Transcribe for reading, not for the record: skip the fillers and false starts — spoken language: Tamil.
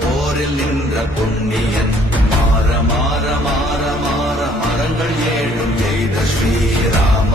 போரில் நின்ற புண்ணியன் மாற மாற மாற மாற மரங்கள் ஏழும் எய்த ஸ்ரீராம